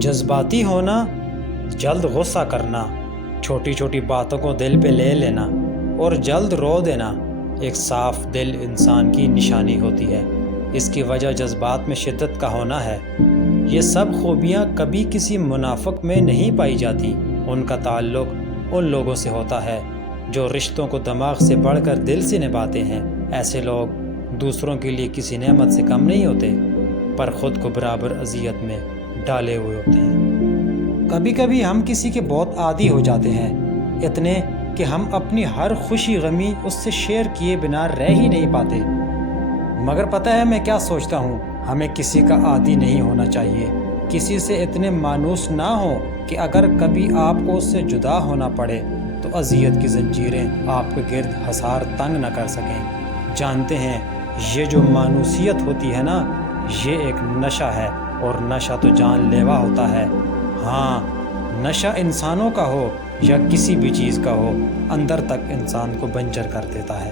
جذباتی ہونا، جلد غصہ کرنا، چھوٹی چھوٹی باتوں کو دل پہ لے لینا اور جلد رو دینا ایک صاف دل انسان کی نشانی ہوتی ہے۔ اس کی وجہ جذبات میں شدت کا ہونا ہے۔ یہ سب خوبیاں کبھی کسی منافق میں نہیں پائی جاتی۔ ان کا تعلق ان لوگوں سے ہوتا ہے جو رشتوں کو دماغ سے بڑھ کر دل سے نبھاتے ہیں۔ ایسے لوگ دوسروں کے لیے کسی نعمت سے کم نہیں ہوتے، پر خود کو برابر اذیت میں ڈالے ہوئے ہوتے ہیں۔ کبھی کبھی ہم کسی کے بہت عادی ہو جاتے ہیں، اتنے کہ ہم اپنی ہر خوشی غمی اس سے شیئر کیے بنا رہ ہی نہیں پاتے۔ مگر پتہ ہے میں کیا سوچتا ہوں؟ ہمیں کسی کا عادی نہیں ہونا چاہیے، کسی سے اتنے مانوس نہ ہوں کہ اگر کبھی آپ کو اس سے جدا ہونا پڑے تو اذیت کی زنجیریں آپ کے گرد حصار تنگ نہ کر سکیں۔ جانتے ہیں یہ جو مانوسیت ہوتی ہے نا، یہ ایک نشہ ہے، اور نشہ تو جان لیوا ہوتا ہے۔ ہاں، نشہ انسانوں کا ہو یا کسی بھی چیز کا ہو، اندر تک انسان کو بنجر کر دیتا ہے۔